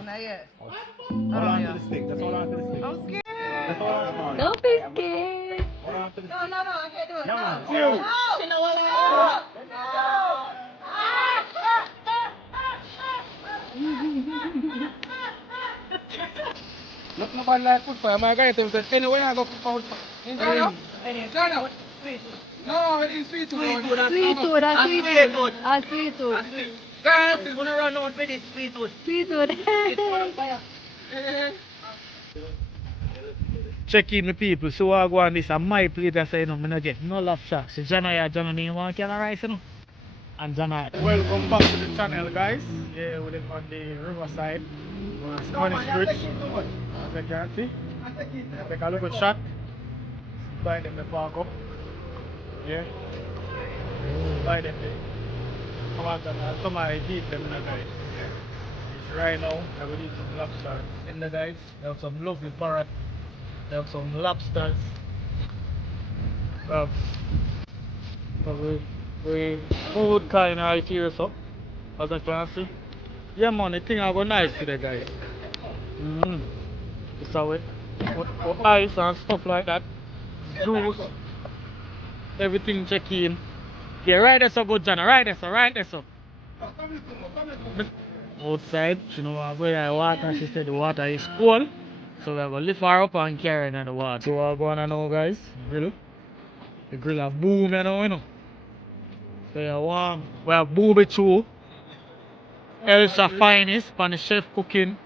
not yet. Hold on to the stick. Just hold on to the stick. I'm scared. Just hold on. Don't be scared. Hold on to the stick. No, I can't do it. Come on. No. She know what I Look, nobody like food for my guy. Anyway, I go for food. No, it is sweet tooth. Sweet tooth, a sweet tooth. A sweet tooth. Guys, it's gonna run out with this sweet tooth. Sweet tooth. Check in the people, so I go on this and my plate I say you know, I not get no lobster. So Jana here, Jana name one can rice you know. And Jana. Welcome back to the channel guys. Yeah, we're on the riverside. Spanish Bridge. As you can see. Take a look at shot. Buy them the park up. Yeah. Buy them the come out and somebody eat them guys. It's right now I will eat some lobster in the guys. They have some lovely parrot. They have some lobsters. We food kind right here so as you can see. Yeah man, the thing I go nice today guys. It's how it with ice and stuff like that. Juice. Everything check in. Yeah, right there so good Jana, right there so. Outside, you know where I water, she said the water is cold. So we're gonna lift her up and carry her in the water. So we're going to now guys, grill. The grill have boom you know. So you warm. We have booby too. Elsa finest, Spanish chef cooking.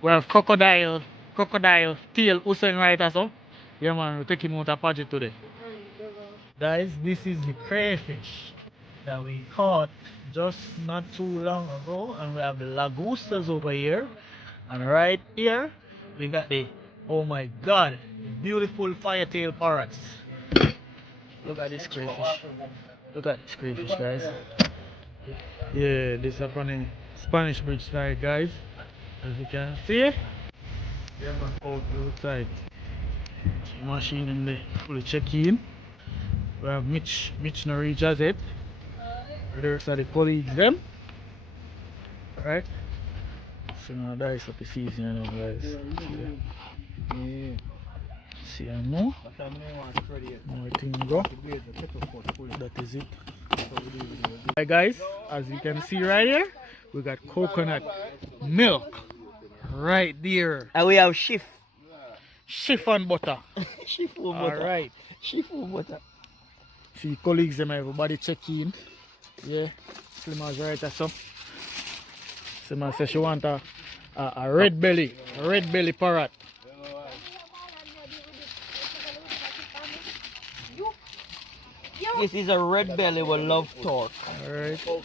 We have crocodile tail Usain right as well. Yeah man, we're taking out a budget today. Guys, this is the crayfish that we caught just not too long ago, and we have the lagustas over here, and right here we got the oh my god beautiful firetail parrots. Look at this crayfish. Look at this crayfish guys. Yeah, this is up on the Spanish Bridge side guys, as you can see. Yeah man, out the outside machine in the fully check in. We have Mitch no reach as it. There's the colleagues them. Right? So now that is up the season you know guys. Yeah. See I know. More thing go. That is it. Hi guys, as you can see right here, we got coconut milk right there. And we have Chiffon butter. chiffon butter. Alright. Chiffon butter. See colleagues them everybody check in. Yeah. Slimmer's right there so. Slimmer says she want a red belly parrot. This is a red belly with love talk. Alright. So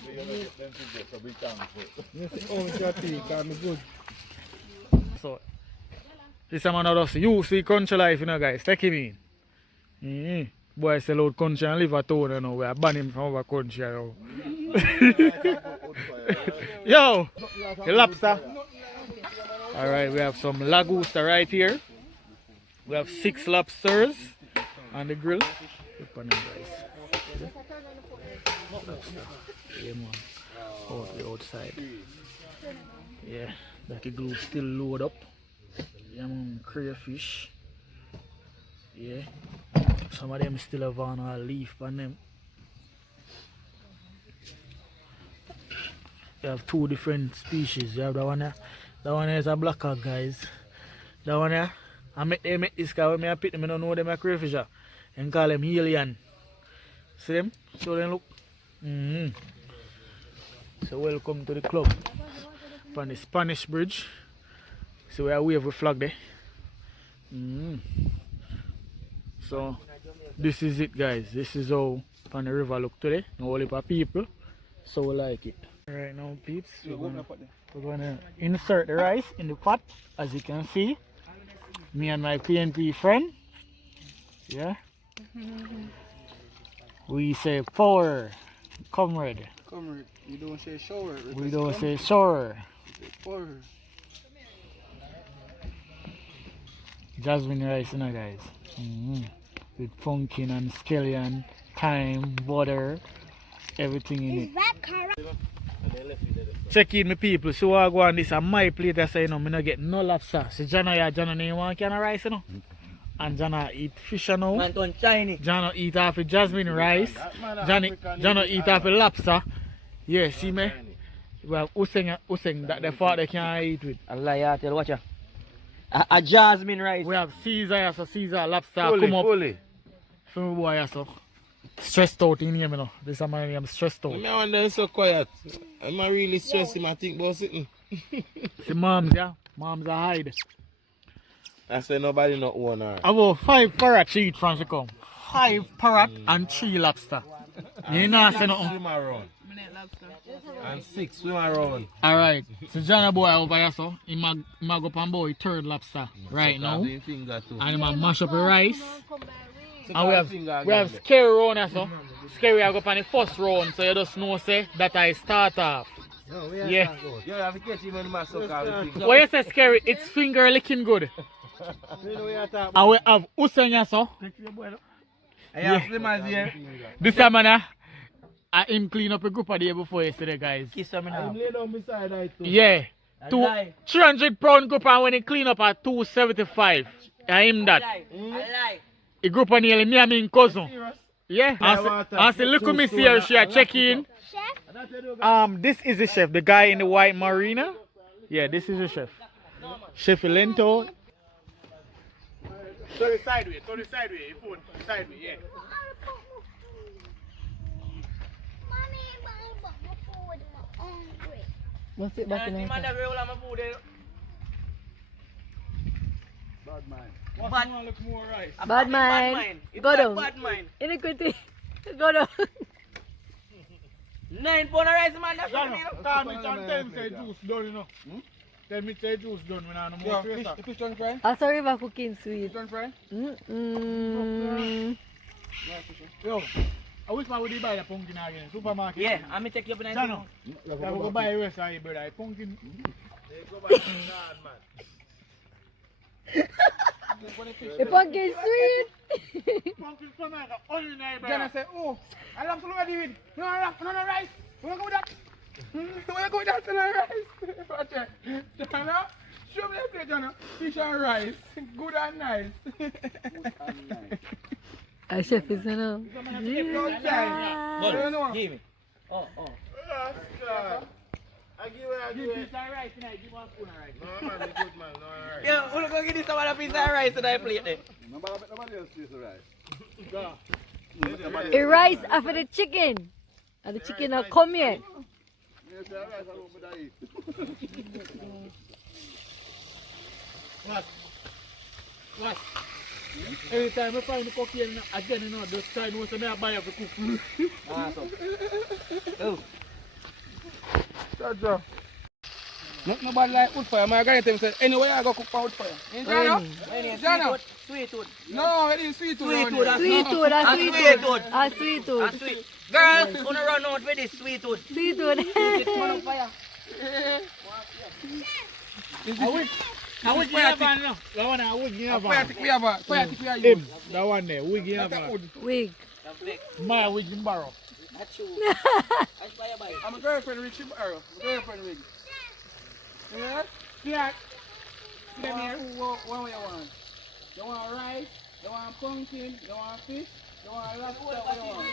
this man out of you see country life you know guys, take him in. Boy sell out country and live at town you know, we are banning him from our country now. Yo, the lobster. Alright, we have some lagusta right here. We have 6 lobsters on the grill. Look on them guys. Lobster. Yeah man. Out the outside. Yeah, that the glue still load up. Yeah man, crayfish. Yeah. Some of them still have on a leaf on them. You have 2 different species. You have that one here. That one here is a black hog guys. That one here, I make this guy when I pick them, I don't know them are crayfish. And call them alien. See them? Show them look. So welcome to the club. From the Spanish Bridge. So we are wave a flag there. So this is it guys. This is how on the river look today. No whole heap of people. So we like it. Right now peeps, we're gonna insert the rice in the pot as you can see. Me and my PNP friend. Yeah. We say power, comrade. Comrade, you don't say shower. We don't say shower. Power. Jasmine rice, you know guys. With pumpkin and scallion, thyme, butter, everything in it. Is that correct? check in my people. So I go on this and my plate I say, you know, me not get no lobster. So Jana yeah, Jana need one can of rice, you know. And Jana eat fish you know. Man turn shiny. Jana eat half a jasmine rice. Jana eat half a lobster. Yeah, see me? We have useng that the father can't eat with. Allah, tell watch ya. A jasmine rice. We have Caesar, so Caesar lobster come up. For me boy, so stressed out in here, you know. This is my name, I'm stressed out. I wonder so quiet. I'm not really stressing. I think about something. See moms, yeah? Moms are hide. I say nobody not own her. About 5 parrot she eat from she come. 5 parrot and 3 lobster. You know say nothing. Swim around. And 6 swim around. Alright. So Johnny boy over here so he mag go up and boy 3rd lobster right now. And he mag mash up the rice. And we have scary round here so. Scary I go up on the first round so you just know say that I start off. Yeah. You have to catch him in the muscle car. What you say scary? It's finger licking good. And we have Usain here so. I have Slimmers here. This time I him clean up a group of the day before yesterday guys. Kiss him now. lay down beside that too. Yeah. 300 pound group and when he clean up at 275. I him that. I lie. A group of nearly me and my cousin. Yeah. I say look at me see her she a check in. This is the chef, the guy in the white marina. Yeah, this is the chef. Chef Lento. Turn it sideways, your phone sideways, yeah. What's it back in there? Man, never roll on my food. Bad man. Bad. Look more rice. Bad man. Go down. Bad mind. Iniquity. Go down. 9 pound of rice, man. That's Tell what me, I mean. tell me say juice done, you know. Tell me say juice done, we don't know more Yeah, fish turn fry? I saw river cooking sweet. Turn fry? Yo, I wish I would buy the pumpkin again, supermarket. Yeah, I'm gonna take you up in a Jano, I will go buy the rest of your brother, the pumpkin. The pumpkin sweet. Pumpkin from like a onion, Then I brother. say, oh, I love to look at it. No rice. We want to go with that. We want to go with that, no rice. Watch it. Jana, show me the plate, Jana. Fish and rice. Good and nice. A chef is now. Good. Give me. Oh. I give it. Piece of rice tonight, give one spoon of rice. No, man, it's good, man. No rice. Yeah, who's gonna get this one a piece of rice in that plate there? Nobody else sees the rice. The rice after the chicken. And the chicken will come here. What? Every time I find the cocaine again, you know, just try to say I buy up the cook food. Oh. Jaja. Nobody like wood fire. My guy tell me say, anyway I go cook for wood fire. Ain't Jana? Jana? Sweet tooth. No, it is sweet tooth. Sweet tooth. Sweet tooth, a sweet sweet tooth. tooth. A sweet tooth. Sweet. Girls, gonna run out with this sweet tooth. Sweet tooth. I would give up on now. That one I would give up on. Fire tick we have a. Fire tick we have Him, that one there, we give up on. Wig. My wig in barrel. That's you. I'm a girlfriend rich arrow. Girlfriend rig. Yeah? Yeah. What do you want? You want rice? You want pumpkin? You want fish? You want lobster? What do you want?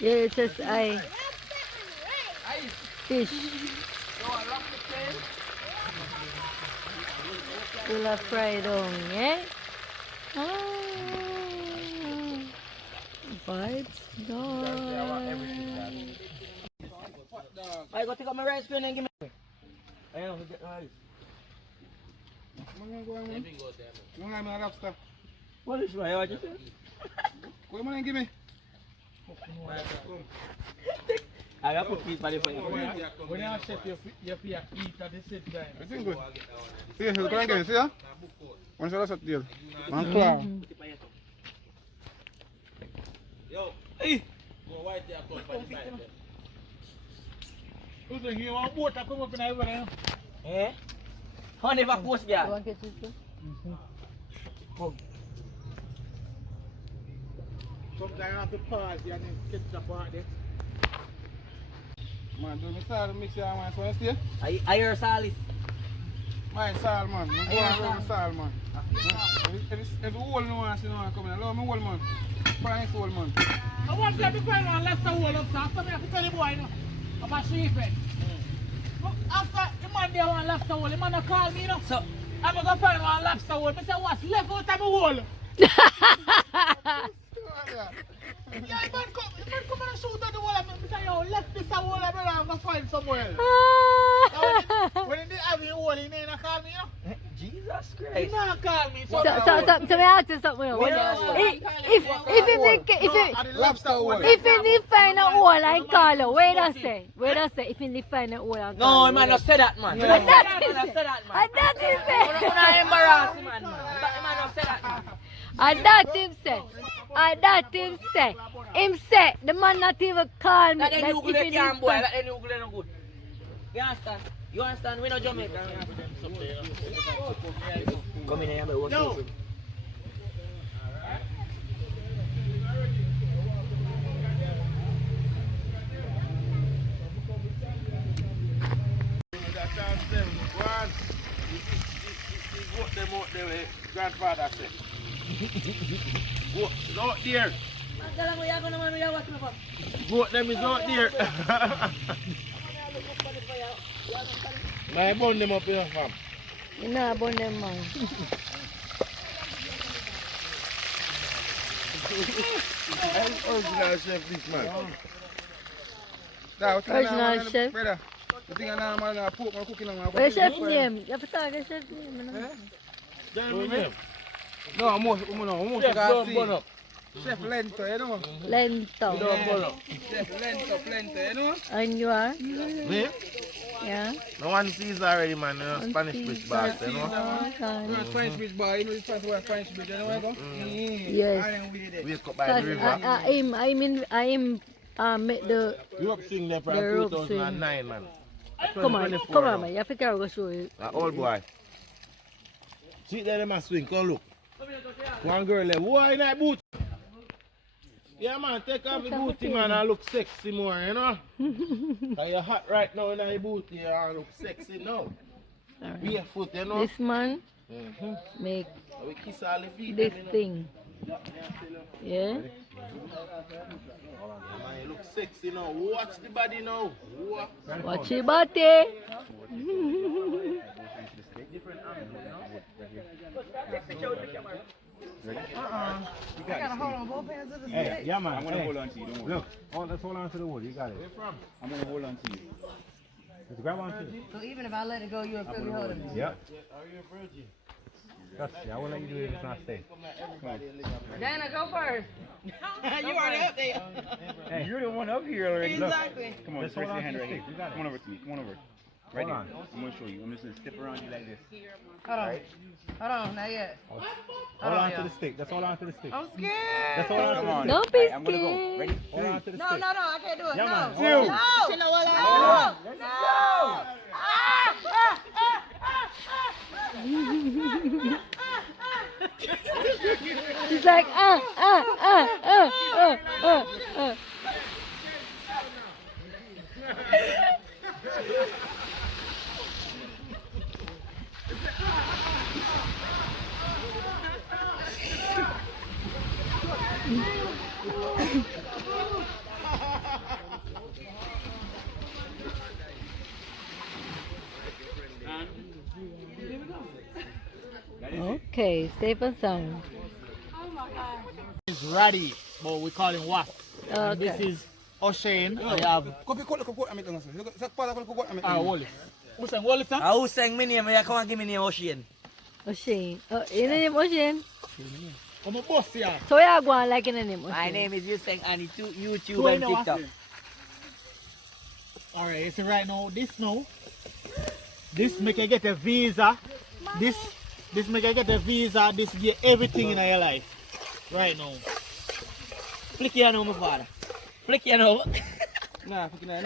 Yeah, it's just I. Fish. You want lobster tail? Full of fried on, yeah? Vibes done. I go take out my rice cream and give me. I know, get rice. You want me a lobster? What is my what you say? What you give me? I got put piece by the way. When you chef, you feel eat at the same time. It's good. See, you can get it, see ya? One shot of deal. One claw. Yo, hey! Who's the here? One boat that come up in the river. Eh? Honey, what post You ya? want to get this? Sometimes I have to pause and then catch the part there. Man, do me salt mix here, man. So you see? I hear Salis. My salt, man. I'm going to rub salt, man. If the whole no one see no one coming, allow me whole, man. Fine whole, man. I want to find one left hole up, so after me I have to tell the boy, you know, about sheep head. After the man there one lobster hole, the man call me, you know. So I'm going to find one lobster hole. I say, what's left out of my hole? Yeah, the man come and shoot at the wall. I say, yo, left this hole, I'm going to find somewhere else. When he did have the hole, he didn't call me, you know. Jesus He Christ. didn't call me. So me ask you something. If he find a hole and call you, where does say? Where does say if he find a hole and call No, you? man, not say that, man. And that is it. You're not embarrassed, man. Man, not say that, man. And that him say. And that him say. Him say, the man not even call me. That then you if good he can, boy. find- That then you good no good. You understand? You understand? We not Jamaican. Come in here, I'm working. No. Goat them out there, grandfather said. Goat is out there. Goat them is out there. I burn them up here, fam. You know about them, man. I'm original chef, this man. Original chef. Brother, the thing I'm pork, I'm cooking on my Where's chef name? You have to talk to chef name, you know? No, I'm almost Chef, don't burn up. Chef Lento, you know? Lento. Don't burn up. Chef Lento, you know? And you are? Me? Yeah? No one sees already, man. On Spanish Bridge Bar, you know. Okay. You're a Spanish Bridge bar, you know the first word Spanish Bridge, you know where I go? Yes. I am with it. We up by the river. I met the You up seeing them from The rope 2009, man. come on, 24 come now. on, man. You have to go show you. Old boy. See there, them a swing. Come look. One girl there. Who are in that boot? Yeah, man. Take off the booty, man, and look sexy more, you know? Cause you're hot right now in that booty, you and look sexy now. Alright. Barefoot, you know? This man make We kiss all the feet. this you know? thing. Yeah? Man, you look sexy now. Watch the body now. Watch your body. Hey, yeah, man. I'm going to hold on to you. Don't worry. Look, let's hold on to the wood. You got it. I'm going to hold on to you. Let's grab on to it. So even if I let it go, you'll still be holding me. Yep. Trust me, I won't let you do it if it's not safe. Dana, go first. You already up there. Hey, you're the one up here already. Exactly. Come on, just raise your hand right here. Come on over to me. Come on over. Right Hold there. I'm going to show you. I'm just going to step around you like this. Hold on. Hold on, not yet. Hold on to the stick. Just hold on to the stick. I'm scared. Just hold on to the stick. Don't be I'm going to go. Ready? scared. Hold on to the No, stick. no, no, I can't do it. Yeah, no. man. No. Two. You know what I do? He's like, Okay, safe and sound. It's ready, but we call him Wasp. And this Okay. is O'Shane. I have Coffee coat, I'm making us. Look, part of coat, I'm making. Wallace. Who's saying Wallace? Huh? Who sang me name? Come and give me name Ocean. Ocean. In the name Ocean. I'm a boss here. So you are going like in the name Ocean. My name is Yuseng on YouTube Who I and know, TikTok. Alright, you see right now, this make you get a visa. This make you get a visa. This get everything in your life. Right now. Flick here now, my father. Flick here now. Nah, flick in a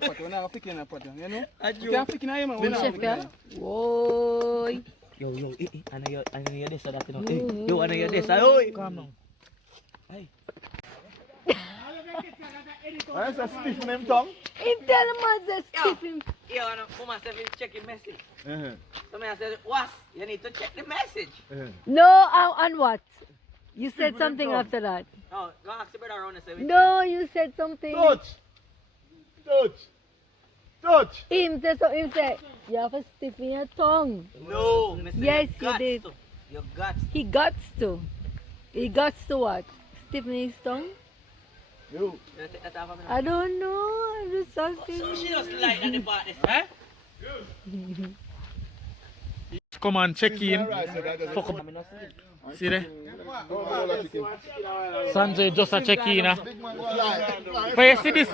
pot. Nah, flick in a pot. You know? You can't flick in a man. Big chef, yeah? Whoa. Yo, I know you're this or that, you know. Yo, I know you're this. Oi. Calm down. Hey. That's a stiff in him tongue. Him tell the man say stiff him. Yeah, and woman said he's checking message. Uh-huh. So I said, what? You need to check the message. No, and what? You said something after that. No, go ask the brother around and say, No, you said something. Touch. Him say so. Him say you have a stiffen your tongue. no. Yes, you did. You got to. He guts to. He guts to what? Stiffen his tongue? You. I don't know. I'm just asking. So she just like at the part, huh? Come and check in. Fuck up. See there? Sanjay just a check in. For you see this,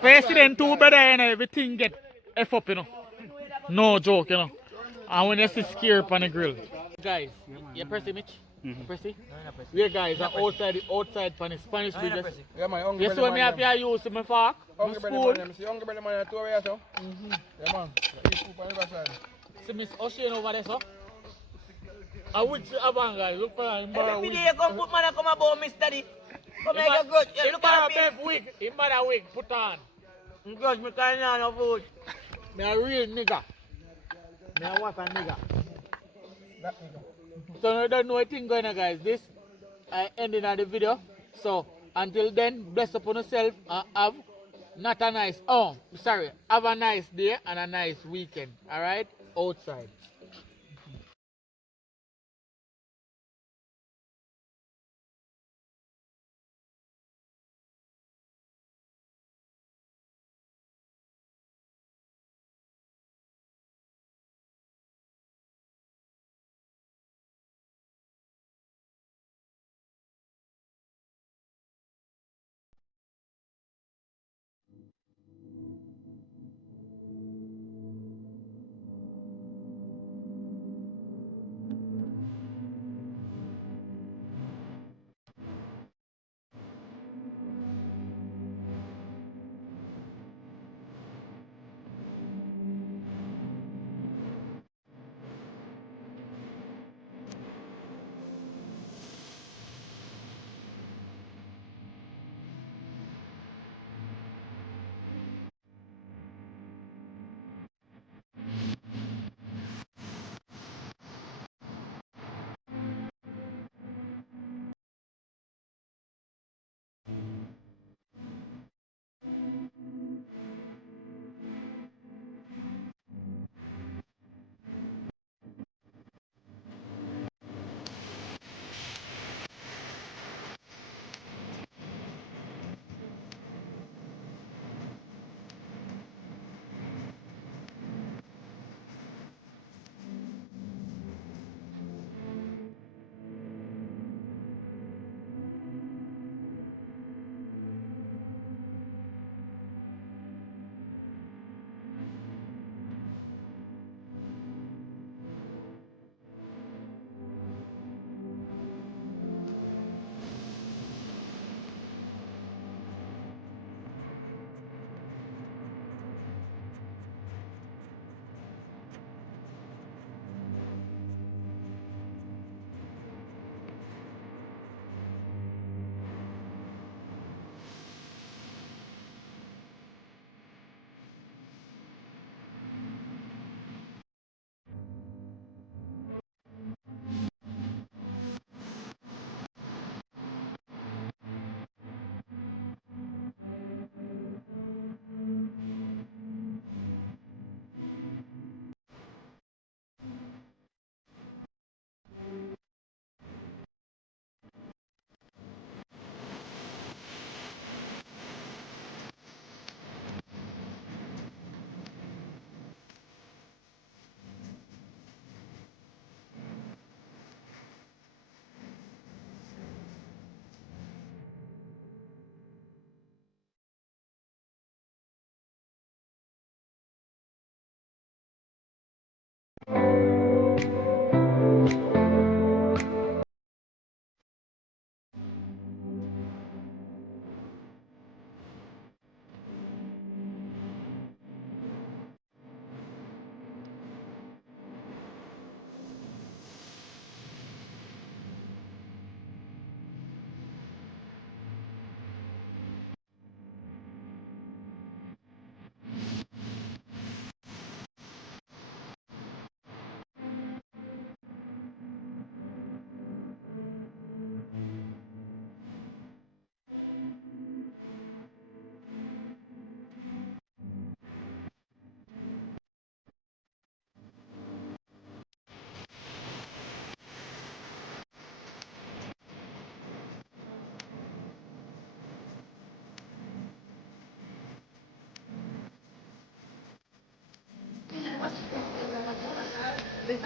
for you see them two brother and everything get F up, you know. No joke, you know. And when you see scare up on the grill. Guys, you press it, Mitch? You press it? We guys are outside on the Spanish Bridge. Yeah, man, hungry You belly see when man, me have to use my fork, my hungry belly spoon. man, you see hungry belly man, two away, so. Yeah, man, eat food on the other side. See Miss Ocean over there, so. And which avant guys, look for him. Every day you come put man and come about me study. Come make a grudge. You Him look at me. better wig, him better wig, put on. Grudge me carrying on no food. Me a real nigga. Me a what a nigga. So you don't know a thing going on, guys. This I ending of the video. So until then, bless upon yourself and have not a nice have a nice day and a nice weekend. Alright? Outside.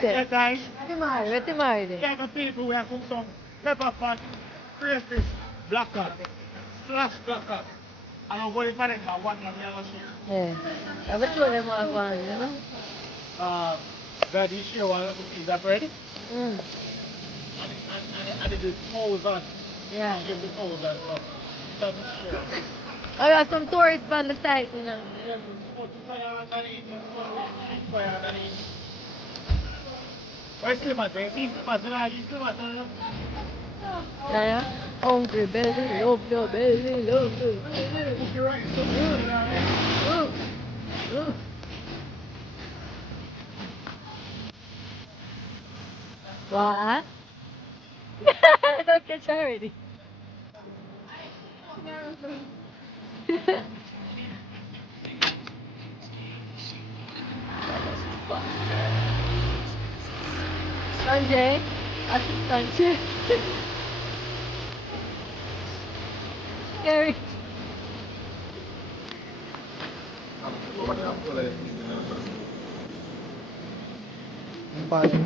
Yeah, guys. Where the married? Yeah, the people we have cook some pepper pot, crayfish, black pot, slash black pot. And I'm going for it for one of the other shit. Yeah. I will show them what I want, you know? That is sure one is that ready? Mm. And it is holes on. Yeah. Give the holes on. That's sure. I got some tourists on the side, you know. Where's the matter? See the matter? He's the matter. Yeah. Hungry belly, love your belly, love your belly. You're right, so good. What? Don't catch her already. Sanjay, Sanjay. Scary. Vale,